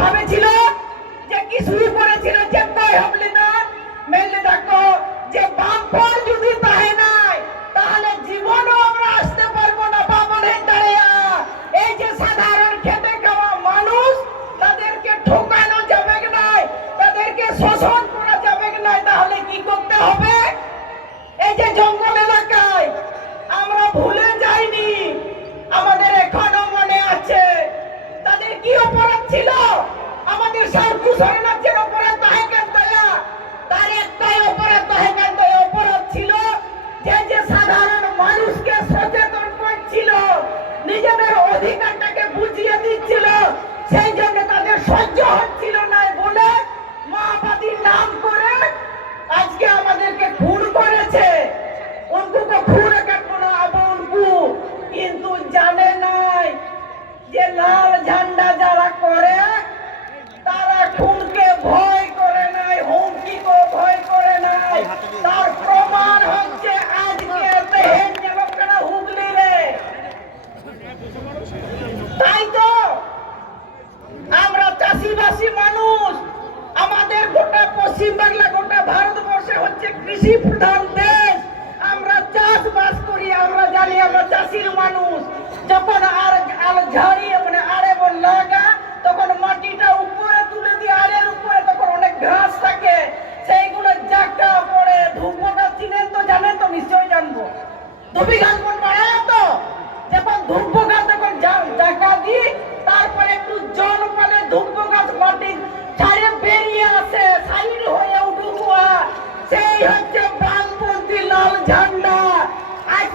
ভেবেছিল যে কি শুরু করেছিল, যে কই হামলে না। মেলে দেখো যে বাম পর যদি তাহে না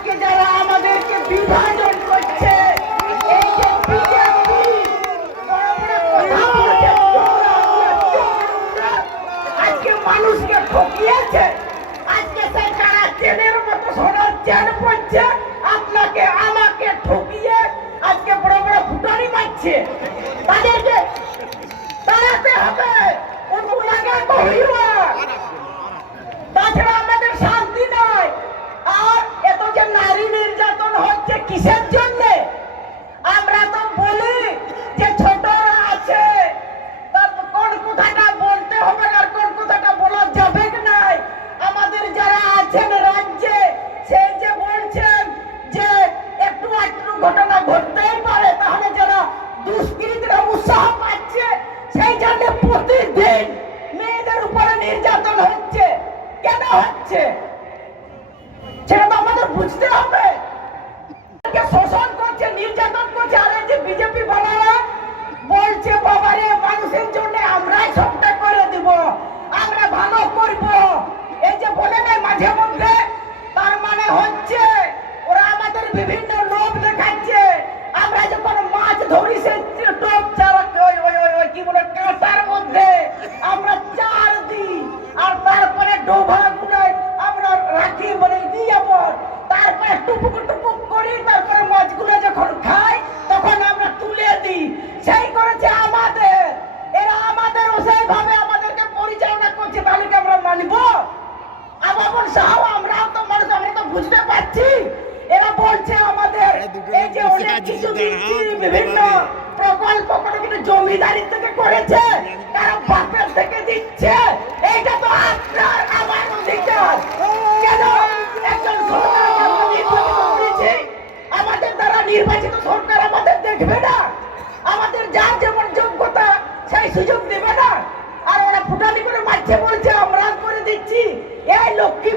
আজকে যারা আমাদেরকে বিভাজন করছে আজকে মানুষকে ঠকিয়েছে, আজকে সেই যারা চেনের মতো সোনার চেন পড়ছে, আপনাকে, আমাকে ঠকিয়ে আজকে বড় বড় ফুটারি মারছে। তাদেরকে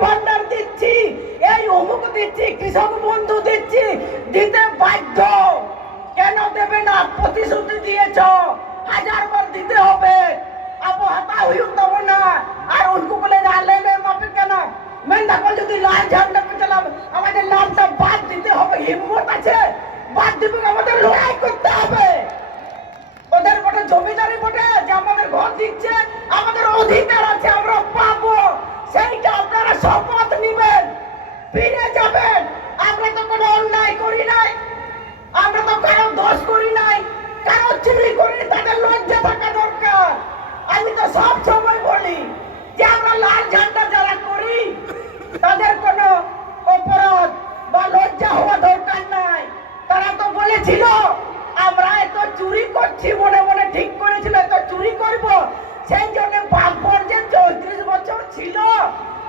ভান্ডার দিচ্ছি, এই অমুক দিচ্ছি, কৃষক বন্ধু দিচ্ছি, দিতে বাধ্য। কেন দেবে না? প্রতিশ্রুতি দিয়েছ। হাজার বার দিতে হবে। আবো হাতা হুয়ুম তব না। আর উনকু বলে জানলে নে কেন? মেন দেখো, যদি লাল ঝান্ডা পেলাম আমাদের নামটা বাদ দিতে হবে। হিম্মত আছে? বাদ দিব আমাদের লড়াই করতে হবে। ওদের বটে, জমিদারি বটে, যে আমাদের ঘর দিচ্ছে, আমাদের অধিকার আছে, আমরা পাবো। করছি মনে মনে ঠিক করেছিল তো চুরি করব। সেই জন্য বাপর যে চৌত্রিশ বছর ছিল,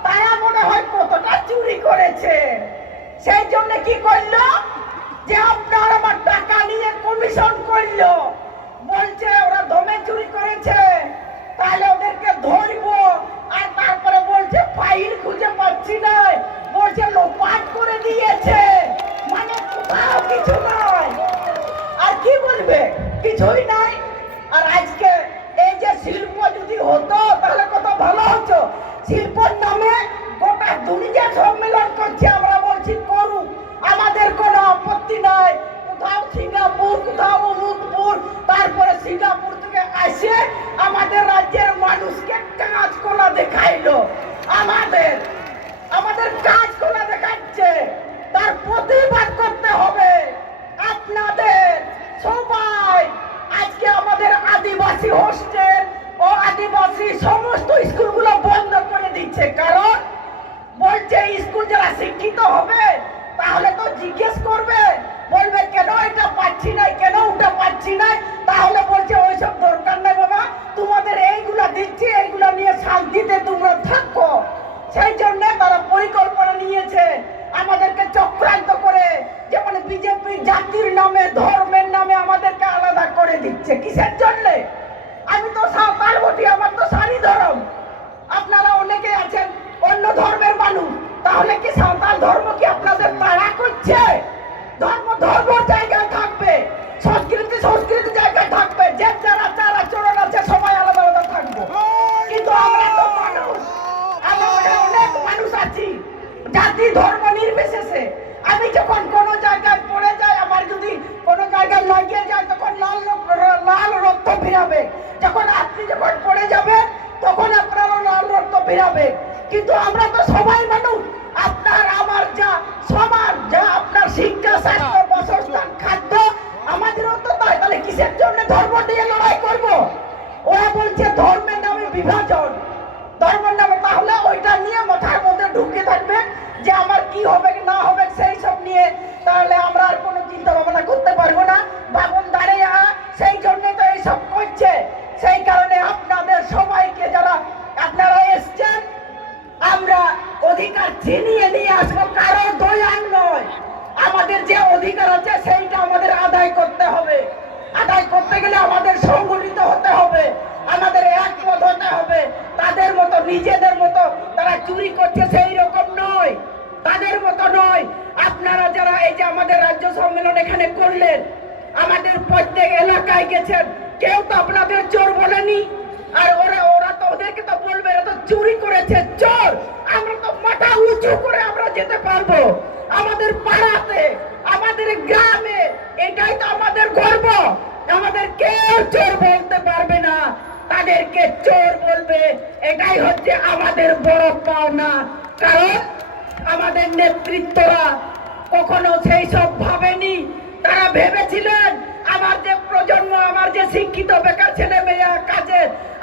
তারা মনে হয় কতটা চুরি করেছে। সেই জন্য কি করল? যে আপনার আমার টাকা নিয়ে কমিশন করল। বলছে, ওরা দমে চুরি করেছে, তাহলে ওদেরকে ধরবো। আর তারপরে বলছে, ফাইল খুঁজে পাচ্ছি না। কিছুই নাই শিক্ষিত হবে, তাহলে তো জিজ্ঞেস করবে, বলবে, কেন এটা পাচ্ছি না কেন ওটা পাচ্ছি না তাহলে বলছে, ওইসব দরকার নেই বাবা, তোমাদের এইগুলা দিচ্ছি, এইগুলা নিয়ে শান্তিতে তোমরা থাকো। সেই জন্য তারা পরিকল্পনা নিয়েছে, আমাদেরকে চক্রান্ত করে, যেমন বিজেপি জাতির নামে, ধর্মের নামে আমাদেরকে আলাদা করে দিচ্ছে। কিসের জন্য? আমি তো সাঁওতাল বটি, আমার তো সারি ধর্ম। আপনারা অনেকে আছেন, অন্য ধর্মের মানুষ, তাহলে কি জাতি ধর্ম নির্বিশেষে আমি যখন কোন জায়গায় পড়ে যাই, আমার যদি কোন জায়গায় লাগিয়ে যায়, তখন লাল লাল রক্ত ফিরাবে। যখন আপনি যখন পড়ে যাবেন, তখন আপনারও লাল রক্ত ফিরাবে। কিন্তু আমরা তো সবাই মানুষ। আপনার, আমার যা সমান, যা আপনার শিক্ষা, স্বাস্থ্য, বাসস্থান, খাদ্য, আমাদেরও তো তাই। তাহলে কিসের জন্য ধর্ম নিয়ে লড়াই করব? ওরা বলছে, ধর্মের নামে বিভাজন। ধর্মের নামে তাহলে ওইটা নিয়ে মাথার মধ্যে ঢুকে থাকবে যে আমার কি হবে না হবে সেই সব নিয়ে তাহলে আমরা আর কোনো চিন্তা ভাবনা করতে পারব না। বাবন দাঁড়িয়ে সেই জন্য তো এইসব করছে। সেই কারণে আপনাদের সবাইকে যারা আপনারা এসছেন, আমরা অধিকার ছিনিয়ে নিয়ে আসব, কারও দয়াল নয়। আমাদের যে অধিকার আছে সেইটা আমাদের আদায় করতে হবে। আদায় করতে গেলে আমাদের সংগঠিত হতে হবে। আমাদের একমত হতে হবে। তাদের মতো, নিজেদের মতো তারা চুরি করছে সেই রকম নয় তাদের মতো নয় আপনারা যারা এই যে আমাদের রাজ্য সম্মেলন এখানে করলেন। আমাদের প্রত্যেক এলাকায় গেছেন। কেউ তো আপনাদের চোর বলেনি। আর ওরা ওরা তো ওদেরকে তো বলবে, এরা তো চুরি করেছে, চোর। আমরা তো মাথা উঁচু করে আমরা যেতে পারব। আমাদের পাড়াতে, আমাদের গ্রামে, এটাই তো আমাদের গর্ব। আমাদের কেউ চোর বলতে পারবে না। তাদেরকে চোর বলবে। এটাই হচ্ছে আমাদের বড় পাওনা। কারণ আমাদের নেতৃত্বরা কখনো সেই সব ভাবেনি। তারা ভেবেছিলেন আমার যে প্রজন্ম আমার যে শিক্ষিত বেকার ছেলে মেয়ে কাজে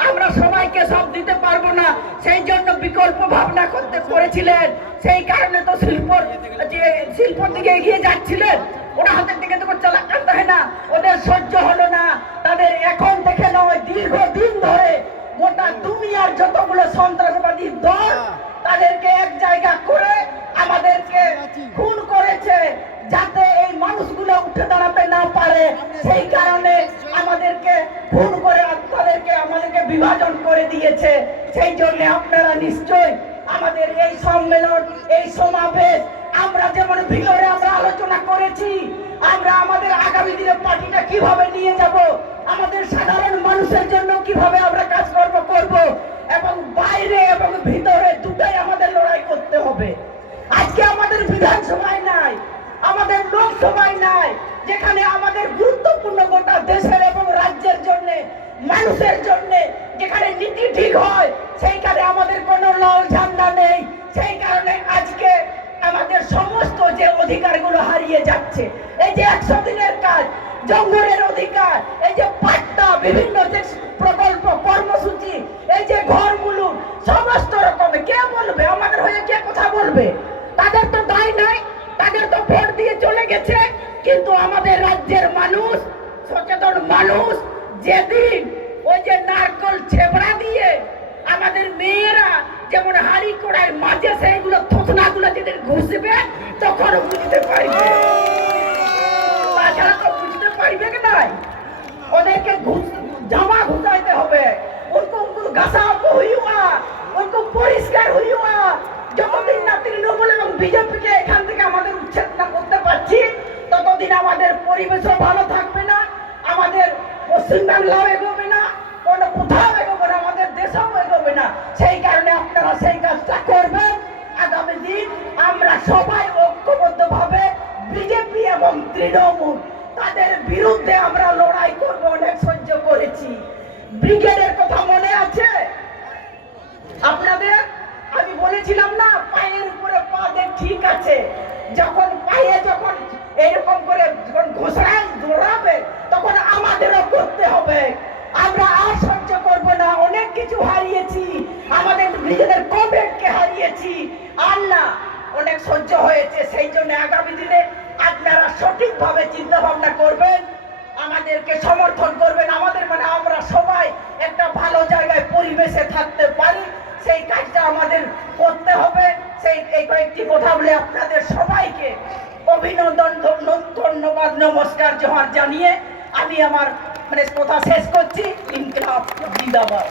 আমরা সবাইকে সব দিতে পারব না। সেই জন্য বিকল্প ভাবনা করতে করেছিলেন। সেই কারণে তো শিল্প যে শিল্প দিকে এগিয়ে যাচ্ছিলেন। ওরা হাতের দিকে তো চালা কাটতে হয় না। ওদের সহ্য হলো না। তাদের এখন দেখে নয় দীর্ঘদিন ধরে গোটা দুনিয়ার যতগুলো সন্ত্রাসবাদী দল তাদেরকে এক জায়গা করে আমাদেরকে খুন করেছে যাতে এই মানুষগুলো উঠে দাঁড়াতে না পারে। সেই কারণে আমাদেরকে খুন করে তাদেরকে আমাদেরকে বিভাজন করে দিয়েছে। সেই জন্য আপনারা নিশ্চয় আমাদের এই সম্মেলন, এই সমাবেশ, আমরা যেমন ভিতরে আমরা আলোচনা করেছি, আমরা আমাদের আগামী দিনে পার্টিটা কীভাবে নিয়ে যাব, আমাদের সাধারণ মানুষের জন্য কীভাবে আমরা কাজ করব করব, এবং বাইরে এবং ভিতরে লোকসভায় নাই যেখানে আমাদের গুরুত্বপূর্ণ গোটা দেশের এবং রাজ্যের জন্য, মানুষের জন্য যেখানে নীতি ঠিক হয়, সেইখানে আমাদের কোনো লাল ঝান্ডা নেই। সেই কারণে আজকে আমাদের সমস্ত যে অধিকারগুলো হারিয়ে যাচ্ছে, এই যে একশো দিনের কাজ, জঙ্গলের অধিকার, এই যে পাট্টা, বিভিন্ন যে প্রকল্প, কর্মসূচি, এই যে ঘরগুলো, সমস্ত রকমের কে বলবে? আমাদের হয়ে কে কথা বলবে? তাদের তো দায় নাই। তাদের তো ভোট দিয়ে চলে গেছে। কিন্তু আমাদের রাজ্যের মানুষ, সচেতন মানুষ, যেদিন ওই যে নারকল ছেবড়া দিয়ে আমাদের মেয়েরা যেমন হাড়ি কড়ায় মাঝে সেইগুলো থতনাগুলো যেদিন ঘুষবে তখন বুঝতে পারবে। তাছাড়া তো বুঝতে পারবে কি নাই? ওদেরকে ঘুষ, জামা ঘুষাইতে হবে। ওরকম গাছা হইয়া ওরকম পরিষ্কার হইয়া যতদিন না তৃণমূল এবং বিজেপিকে এখানে ততদিন আমাদের পরিবেশও ভালো থাকবে না, আমাদের পশ্চিমবাংলাও এগোবে না, কোনো কোথাও এগোবে না, আমাদের দেশেও এগোবে না, সেই কারণে আপনারা সেই কাজটা করবেন। আগামী দিন আমরা সবাই ঐক্যবদ্ধভাবে বিজেপি এবং তৃণমূল, তাদের বিরুদ্ধে আমরা লড়াই করব, অনেক সহ্য করেছি। ব্রিগেডের কথা মনে আছে? আপনাদের? আমি বলেছিলাম না, পায়ের উপরে পা দিয়ে ঠিক আছে। যখন এরকম করে যখন ঘোষণায় দৌড়াবে তখন আমাদেরও করতে হবে। আমরা আর সহ্য করব না। অনেক কিছু হারিয়েছি। আমাদের নিজেদের কোভিডকে হারিয়েছি। আর অনেক সহ্য হয়েছে। সেই জন্য আগামী দিনে আপনারা সঠিকভাবে চিন্তা ভাবনা করবেন, আমাদেরকে সমর্থন করবেন। আমাদের মানে আমরা সবাই একটা ভালো জায়গায় পরিবেশে থাকতে পারি। সেই কাজটা আমাদের করতে হবে। সেই এই কয়েকটি কথা বলে আপনাদের সবাইকে অভিনন্দন, ধন্য- ধন্যবাদ, নমস্কার, জোহার জানিয়ে আমি আমার মানে কথা শেষ করছি। ইনকলাব জিন্দাবাদ।